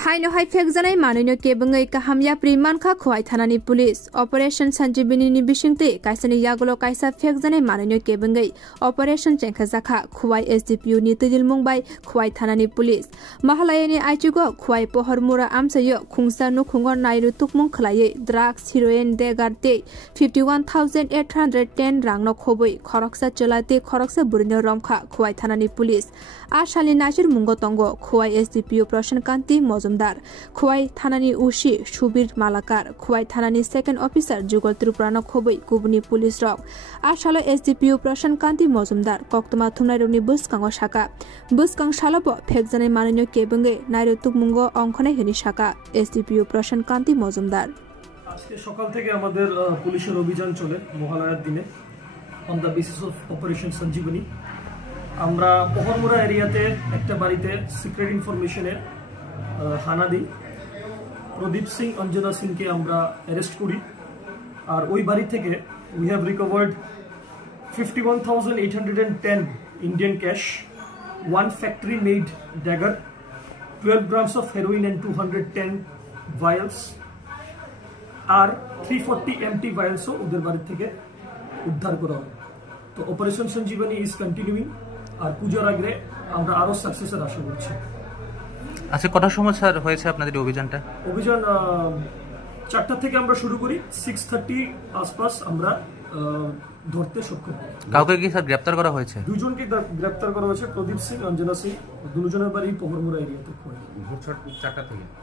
हाइनो high फेकजानाय मानैनो केबंगै काहामया प्रिमानखा Khowai थानानि police operation सञ्जीवनी बिसिंते काइसानि यागलो काइसा फेकजानाय मानैनो केबंगै operation चेंखाजाखा Khowai एसडीपीयू नि तिदिलमुं bye Khowai थानानि police महालयनि आइचुगो Khowai पोहरमुरा आमचायो खुंसा नुखुंगो नायरु तुकमुं खलायै drugs heroine देगारते 51,810 रांनो खबै खरकसा चलाते खरकसा बुरिनो रमखा Khowai थानानि police आशालि Nasir मुंगो तंगो खवाइ एसडीपीयू प्रशान्तकान्ति मजुमदार खवाइ थानानि उशी सुबीर मालाकार खवाइ थानानि सेकेन्ड अफिसार जुगल त्रिपुरानो खबै गुबुनि पुलिस रक आशालो एसडीपीयू प्रशान्तकान्ति मजुमदार कक्तमा थुंनायरुनि बुसकांगो शाखा बुसकांग शालाबो फेकजानाय मानैनो केबंगे नायरु तुकमुंगो अंखनाय हेनि शाखा एसडीपीयू प्रशान्तकान्ति मजुमदार আজকে সকাল থেকে আমাদের পুলিশের অভিযান চলে মহালয়ার দিনে on the basis of operation Sanjeevani আমরা পোহরমুরা এরিয়াতে একটা বাড়িতে সিক্রেট ইনফরমেশনে হানা দিই প্রদীপ সিং অঞ্জনা সিংকে আমরা অ্যারেস্ট করি আর ওই বাড়ি থেকে we have recovered 51,810 Indian cash 1 factory made dagger 12 grams of heroin and 210 vials আর 340 empty vials ওদের বাড়ি থেকে উদ্ধার করা হয় তো অপারেশন সঞ্জীবনী ইজ কন্টিনিউইং আর পূজার আগে আমরা আরো সাকসেসের আশা করছি আচ্ছা কটার সময় স্যার হয়েছে আপনাদের অভিযান 4টা থেকে আমরা শুরু করি 6:30 আশপাশ আমরা ধরতে সক্ষম কাউকে কি স্যার গ্রেফতার করা হয়েছে দুজনকে গ্রেফতার করা হয়েছে প্রদীপ সিং অঞ্জনা সিং দুজনের বাড়ি পোহরমুরা এরিয়াতে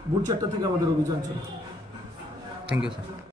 ভোর 4টা থেকে আমাদের অভিযান চলে থ্যাংক ইউ স্যার